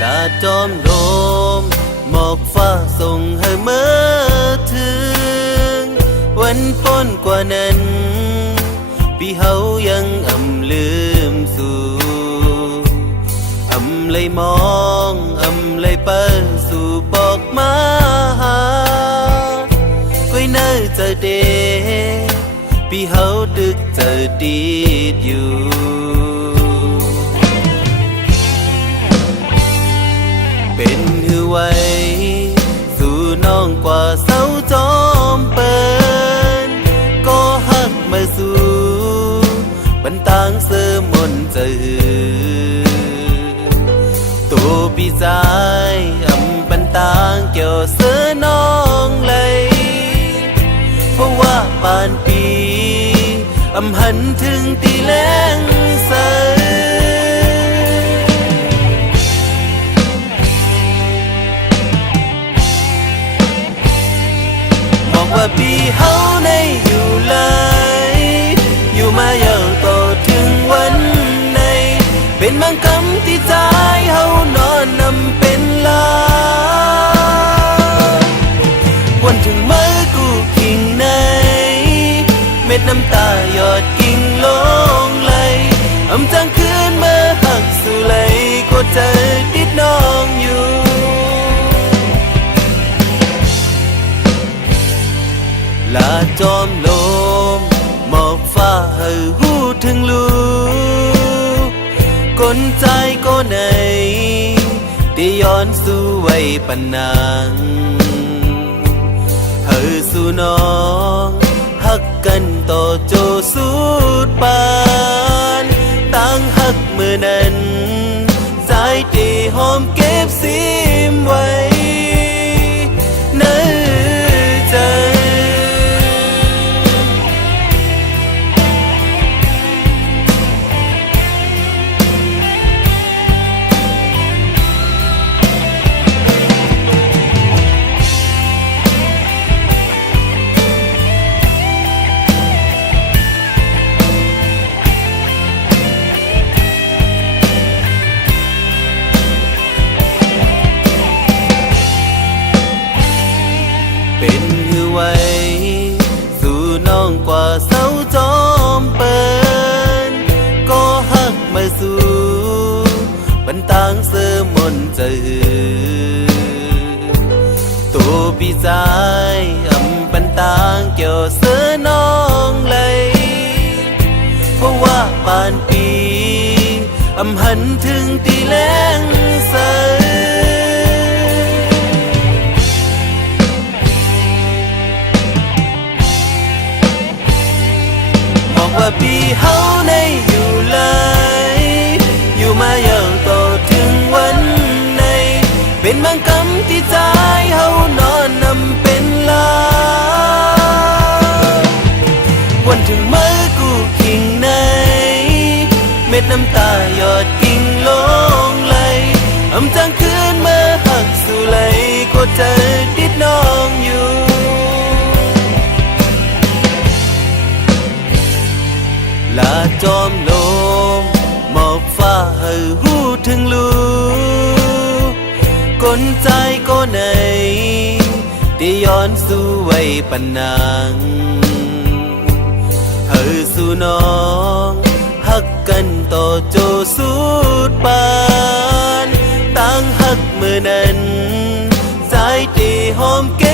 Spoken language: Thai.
ลาจอมโลมหมอกฟ้าส่งให้เมื่อถึงวันพ้นกว่านั้นปีเฮายังลืมสู่เลยมองเลยเปิ้ลสู่ปอกมาหาก้อยเนยเจอเดปีเฮาดึกเจอดีดอยู่เป็นหือไว้สู่น้องกว่าเสาจอมเปิ้นก็หักมาสู่บันตางเสือมนเจอตัวพี่ชายบันตางเกี่ยวเสือน้องเลยเพราะว่าปานปีหันถึงตีแรงเสือบอกว่าปีเฮาในอยู่เลยอยู่มาเยาวโตถึงวันในเป็นบางคำที่ใจเฮานอนนำเป็นลาวันถึงเมื่อกูกิ่งในเม็ดน้ำตาหยอดกิ่งลงไหลจังคืนเมื่อหักสู่ไหลก็เจอติดน้องอยู่ลาจอมลมหมอกฟ้าให้หูถึงลูคนใจก็ในที่ย้อนสู่ไว้ปันนางเฮาสู่น้องฮักกันต่อโจสุดปานตั้งฮักมือนั้นสายที่หอมเก็บซิมไว้ในใจเป็นหือไว้สู่น้องกว่าเสาจอมเปิ้นก็หักมาสู่บันตางเสือมนเจอตัวพี่ชายบันตางเกี่ยวเสือน้องเลยเพราะว่าปานปีหันถึงตีแรงเสือว่าปีเฮาในอยู่เลยอยู่มาเยาวโตถึงวันในเป็นบางคำที่ใจเฮานอนนำเป็นลาวันถึงเมื่อกูกิ่งในเม็ดน้ำตาหยอดกิ่งลงไหลจังคืนเมื่อหักสู่ไหลก็เจอติดน้องอยู่ลาจอมลมหมอกฟ้าให้หูถึงลูคนใจก็ในที่ย้อนสู่ไว้ปันนางเฮาสู่น้องฮักกันต่อโจสุดปานตั้งฮักมือนั้นสายที่หอมเก็